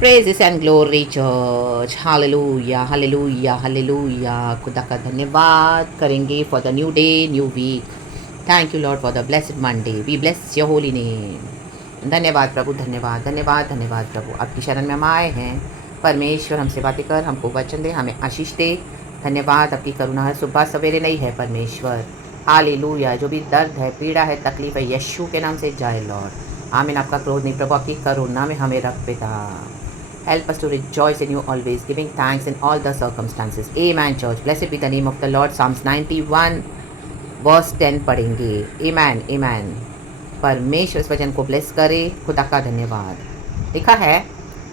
Praises and glory church. Hallelujah, hallelujah, hallelujah. खुदा का धन्यवाद करेंगे for the new day, new week. Thank you Lord for the blessed Monday. We bless your holy name. धन्यवाद प्रभु, धन्यवाद धन्यवाद धन्यवाद प्रभु, आपकी शरण में हम आए हैं। परमेश्वर हमसे बातें कर, हमको वचन दे, हमें आशीष दे। धन्यवाद, आपकी करुणा हर सुबह सवेरे नहीं है परमेश्वर। हालेलुया। जो भी दर्द है, पीड़ा है, तकलीफ है, यीशु के नाम से जाए लॉर्ड। आमीन। आपका क्रोध नहीं प्रभु, आपकी करुणा में हमें रख पिता। Help us to rejoice in you always, giving thanks in all the circumstances. Amen, church. Blessed be the name of the Lord. Psalms 91 verse 10 पढ़ेंगे। Amen, amen. परमेश्वर इस वचन को ब्लेस करे। खुदा का धन्यवाद। लिखा है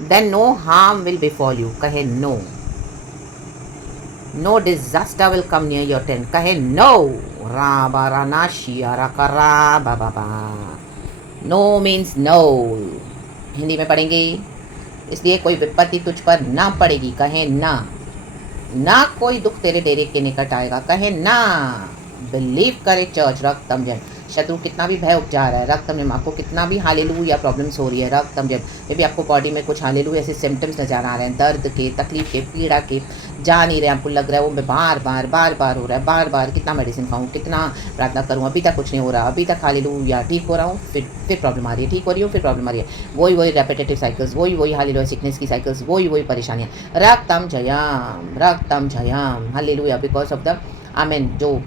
Then no harm will befall you. कहे no. No disaster will come near your tent. कहे no. रा बा रा ना शिया रा का रा बा बा बा। No means no. हिंदी में पढ़ेंगे। इसलिए कोई विपत्ति तुझ पर ना पड़ेगी। कहे ना। ना कोई दुख तेरे डेरे के निकट आएगा। कहे ना। बिलीव करे चर्च। रक्त तमजन। शत्रु कितना भी भय उपजा रहा है, रक्त तमजन आपको कितना भी हालेलुया प्रॉब्लम्स हो रही है, रक्त तमजन मे भी आपको बॉडी में कुछ हालेलुया ऐसे सिम्टम्स नजर आ रहे हैं, दर्द के, तकलीफ के, पीड़ा के, जा नहीं रहे, आपको लग रहा है वो मैं बार बार हो रहा है, बार बार कितना मेडिसिन खाऊं, कितना प्रार्थना करूं, अभी तक कुछ नहीं हो रहा, अभी तक हालेलुया ठीक हो रहा हूँ, फिर प्रॉब्लम आ रही है, ठीक हो रही हूँ, फिर प्रॉब्लम आ रही है, वही रेपिटेटिव साइकिल्स, वही हालेलुया सिकनेस की साइकिल्स, वही परेशानियाँ। रक्तम जयाम hallelujah. Because of the amen, जो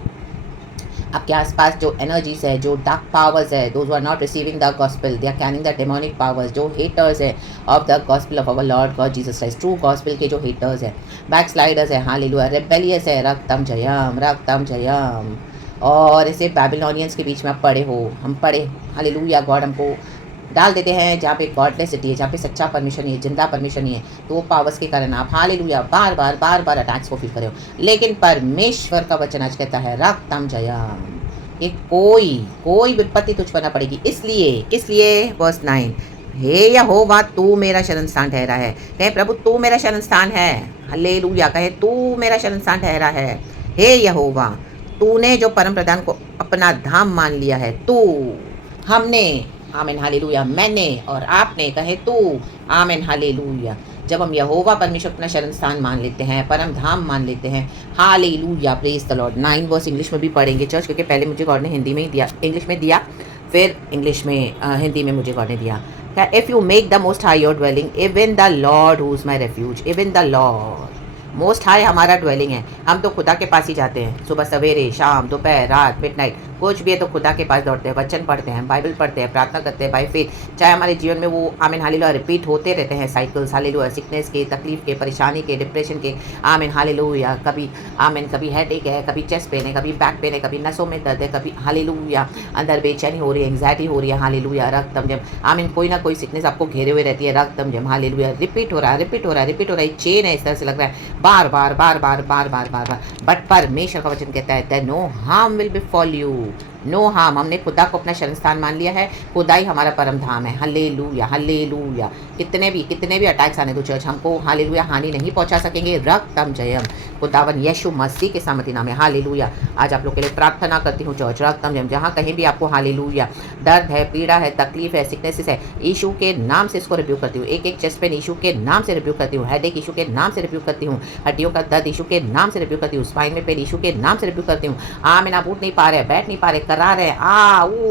आपके आसपास जो एनर्जीज है, जो डार्क पावर्स है, those are not receiving the gospel, they are canning the demonic powers, जो हेटर्स है of the gospel of our Lord God Jesus Christ, true gospel के जो हेटर्स है, बैक स्लाइडर्स है, हालेलुया, रेबेलियस है, रक्तम जयम। और ऐसे बैबिलोनियंस के बीच में आप पड़े हो, हम पड़े, हालेलुया, गॉड हमको डाल देते हैं जहाँ पे गॉडलेसिटी है, जहाँ पे सच्चा परमिशन नहीं है, जिंदा परमिशन नहीं है, तो वो पावर्स के कारण आप हालेलुया बार बार अटैक्स को फील करे हो। लेकिन परमेश्वर का वचन आज कहता है रक्तम जयम, ये कोई विपत्ति तुझ पर न पड़ेगी। इसलिए वर्स 9, हे यहोवा तू मेरा शरण स्थान ठहरा है। कहे प्रभु तू मेरा शरण स्थान है। हालेलुया। कहे तू मेरा शरण स्थान ठहरा है। हे यहोवा, तूने जो परम प्रधान को अपना धाम मान लिया है, तू, हमने, आमेन हालेलुया, मैंने और आपने, कहे तू, आमेन हालेलुया। जब हम यहोवा परमेश्वर अपना शरण स्थान मान लेते हैं, परम धाम मान लेते हैं, hallelujah, praise the Lord. 9 verse English में भी पढ़ेंगे चर्च, क्योंकि पहले मुझे गॉड ने हिंदी में ही दिया, इंग्लिश में दिया, फिर इंग्लिश में हिंदी में मुझे गॉड ने दिया। If you make the most high your dwelling, even the Lord who is my refuge, even the Lord, most high हमारा ड्वेलिंग है। हम तो खुदा के पास ही जाते हैं, सुबह सवेरे, शाम, दोपहर, रात, मिडनाइट, कुछ भी है तो खुदा के पास दौड़ते हैं, वचन पढ़ते हैं, बाइबल पढ़ते हैं, प्रार्थना करते हैं बाय फेथ। चाहे हमारे जीवन में वो आमीन हालेलुया रिपीट होते रहते हैं साइकिल्स, हालेलुया, सिकनेस के, तकलीफ के, परेशानी के, डिप्रेशन के, आमीन हालेलुया, कभी आमीन, कभी हेडेक है, कभी चेस्ट पेन है, कभी बैक पेन है, कभी नसों में दर्द है, कभी हालेलुया अंदर बेचैनी हो रही है, एंग्जाइटी हो रही है, हालेलुया, रक्तम जम, आमीन, कोई ना कोई सिकनेस आपको घेरे हुए रहती है, रक्तम जम, हालेलुया, रिपीट हो रहा है, चेन है, इस तरह से लग रहा है बार बार। बट परमेश्वर का वचन कहता है no harm will befall you, no harm. हमने खुदा को अपना शरण स्थान मान लिया है, खुदा ही हमारा परम धाम है। Hallelujah hallelujah. कितने भी अटैक्स आने दो चर्च, हमको हालेलुया हानि नहीं पहुंचा सकेंगे। रक्तम जयम, खुदावन यीशु मसीह के सामर्थ्य नाम है। हालेलुया। आज आप लोग के लिए प्रार्थना करती हूँ चर्च, रक्तम जयम, जहाँ कहीं भी आपको हालेलुया दर्द है, पीड़ा है, तकलीफ है, सिकनेसेस है, यीशु के नाम से इसको रिव्यू करती हूँ। एक चेस्ट पेन यीशु के नाम से रिव्यू करती हूँ, हेडेक यीशु के नाम से रिव्यू करती हूँ, हड्डियों का दर्द यीशु के नाम से रिव्यू करती हूँ, स्पाइन में पेन यीशु के नाम से रिव्यू करती हूँ। आमीन। आप उठ नहीं पा रहे, बैठ नहीं पा रहे, करा रहे,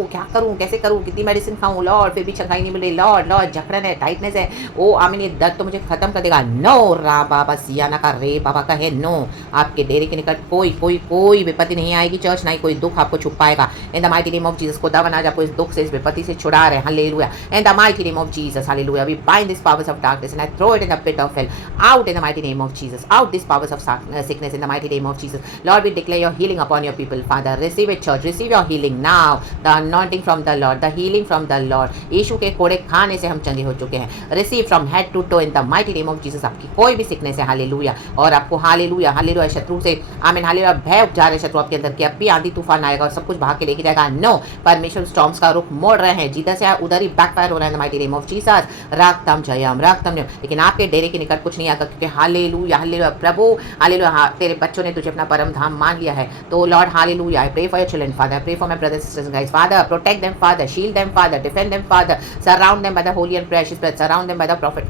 क्या करूं, कैसे करूं, कितनी मेडिसिन खाऊं लॉर्ड, फिर भी चंगाई नहीं मिल रही लॉर्ड, जकड़न है, टाइटनेस है, ओ आमीन, ये दर्द तो मुझे खत्म कर देगा। नो रा बाबा सियाना का रे बाबा का है नो। आपके डेरे के निकट कोई विपत्ति नहीं आएगी चर्च, ना ही कोई दुख आपको छुप पाएगा। इन the mighty name of Jesus, खुदावन आज आपको इस दुख से, इस विपत्ति से छुड़ा रहे हैं। Hallelujah. In the mighty name of Jesus, hallelujah. We bind this powers of darkness and I throw it in the pit of hell, out in the mighty name of Jesus, out this powers of sickness in the mighty name of Jesus. Lord, we declare your healing upon your people, Father. Receive it church, receive your healing now, the anointing from the Lord, the healing from the Lord. यीशु के कोड़े खाने से हम चंगे हो चुके हैं। Receive from head to toe in the mighty name of Jesus. आपकी कोई भी सिकनेस है, हालेलुया, और आपको हालेलुया शत्रु से आमीन हालेलुया भय उपजा रहे शत्रु आपके अंदर कि अब भी आंधी तूफान आएगा और सब कुछ भाग के लेके जाएगा। नो, परमेश्वर स्टॉर्म्स का रुख मोड़ रहे हैं, जिधर से उधर ही बैकफायर हो रहा है। The mighty name of Jesus, रक्तम जयम। लेकिन आपके डेरे के निकट कुछ नहीं आएगा, क्योंकि हालेलुया प्रभु, हालेलुया, तेरे बच्चों ने तुझे अपना परम धाम मान लिया है। तो lord hallelujah, I pray for your children father, pray for my brothers sisters guys, father protect them father, shield them father, defend them father, surround them by the holy and precious blood, surround them by the prophet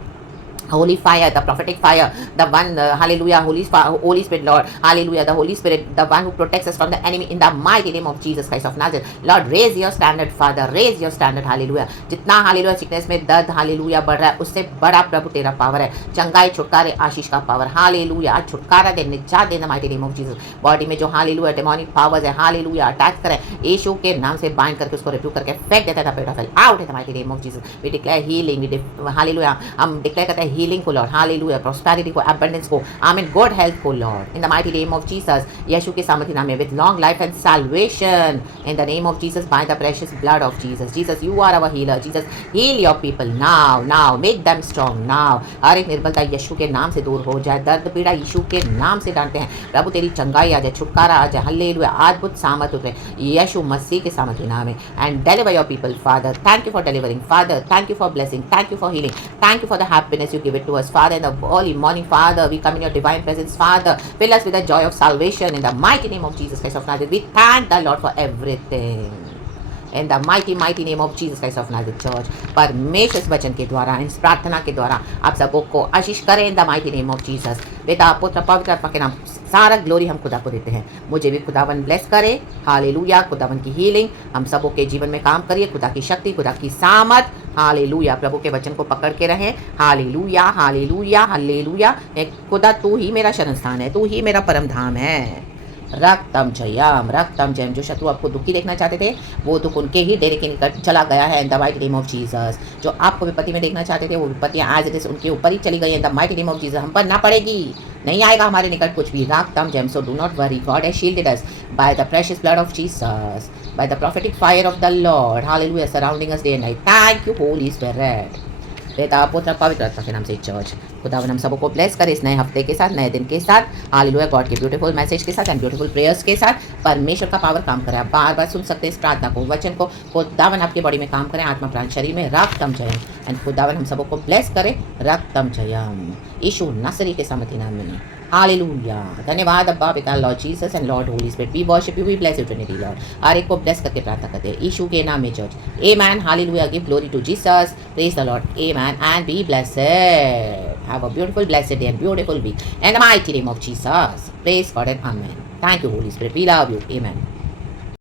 Holy fire, the prophetic fire, the one, hallelujah, Holy Spirit, Lord, hallelujah, the Holy Spirit, the one who protects us from the enemy in the mighty name of Jesus Christ of Nazareth. Lord, raise your standard, Father, raise your standard, hallelujah. जितना hallelujah sickness में दर्द hallelujah बढ़ रहा है, उससे बड़ा प्रभु तेरा power है, चंगाई छुटकारे आशीष का पावर, hallelujah, आज छुटकारा दे, निजात दे, mighty name of Jesus. Body में जो hallelujah demonic powers है, hallelujah, अटैक करें, यीशु के नाम से बाइंड करके उसको रिप्यू करके फेंक देता है, pit of hell out in the mighty name of Jesus. We declare healing, hallelujah, हम डिक्लेयर करते हैं healing को लॉर्ड, हालेलुया, prosperity को, abundance को, आमीन, good health को Lord, in the mighty name of Jesus, यीशु के सामर्थ्य नाम में, with long life and salvation, in the name of Jesus, by the precious blood of Jesus. Jesus, you are our healer. Jesus, heal your people now, make them strong now. हर एक निर्बलता यीशु के नाम से दूर हो जाए, दर्द पीड़ा यीशु के नाम से डांटते हैं, प्रभु तेरी चंगाई आ जाए, छुटकारा आ जाए, हालेलुया, अद्भुत सामर्थ उतरे यीशु मसीह के सामर्थ्य नाम में, and deliver your people, Father. Thank you for delivering, Father. Thank you for blessing. Thank you for healing. Thank you for the happiness you give it to us, Father. In the early morning, Father, we come in your divine presence, Father. Fill us with the joy of salvation in the mighty name of Jesus Christ of Nazareth. We thank the Lord for everything. In the mighty name of Jesus Christ of Nazareth Church. परमेश्वर इस वचन के द्वारा, इस प्रार्थना के द्वारा आप सबों को आशीष करें in the mighty name of Jesus. पिता पुत्र पवित्र आत्मा के नाम सारा ग्लोरी हम खुदा को देते हैं. मुझे भी खुदावन ब्लेस करे, हालेलुया. खुदावन की हीलिंग हम सबों के जीवन में काम करिए, खुदा की शक्ति, खुदा की सामर्थ, हालेलुया. प्रभु के वचन को पकड़ के रहें, हालेलुया, हालेलुया, हालेलुया. खुदा तू ही मेरा शरण स्थान है, तू ही मेरा परम धाम है. रक्तम जयम. जो शत्रु आपको दुखी देखना चाहते थे, वो दुख उनके ही डेरे के निकट चला गया है इन the mighty name of Jesus. जो आपको विपत्ति में देखना चाहते थे, वो विपत्तियां आज जैसे उनके ऊपर ही चली गई इन the mighty name of Jesus. हम पर ना पड़ेगी, नहीं आएगा हमारे निकट कुछ भी. रक्तम जयम. So do not worry, God has shielded us by the precious blood of Jesus, by the prophetic fire of the Lord, hallelujah, surrounding us day and night. Thank you, Holy Spirit. पिता पुत्र पवित्र आत्मा के नाम से church, खुदावन हम सबको ब्लेस करे इस नए हफ्ते के साथ, नए दिन के साथ, हालेलुया. गॉड के ब्यूटीफुल मैसेज के साथ एंड ब्यूटीफुल प्रेयर्स के साथ परमेश्वर का पावर काम करे. आप बार बार सुन सकते हैं इस प्रार्थना को, वचन को. खुदावन आपकी बॉडी में काम करें, आत्मा प्राण शरीर में. रक्तम जयम. एंड खुदावन हम सबको ब्लेस करे. रक्तम जयम यीशु नासरी के सामर्थ्य नाम में. हालेलुया. धन्यवाद अब्बा पिता, Lord Jesus and Lord Holy spirit. We worship you, we bless you Trinity Lord. हर एक को ब्लेस करके प्रार्थना करते हैं यीशु के नाम में church. Amen. Hallelujah. Give glory to Jesus. Praise the lord. Amen and be blessed. Have a beautiful blessed day and beautiful week in the mighty name of Jesus. Praise God and amen. Thank you holy spirit. We love you. Amen.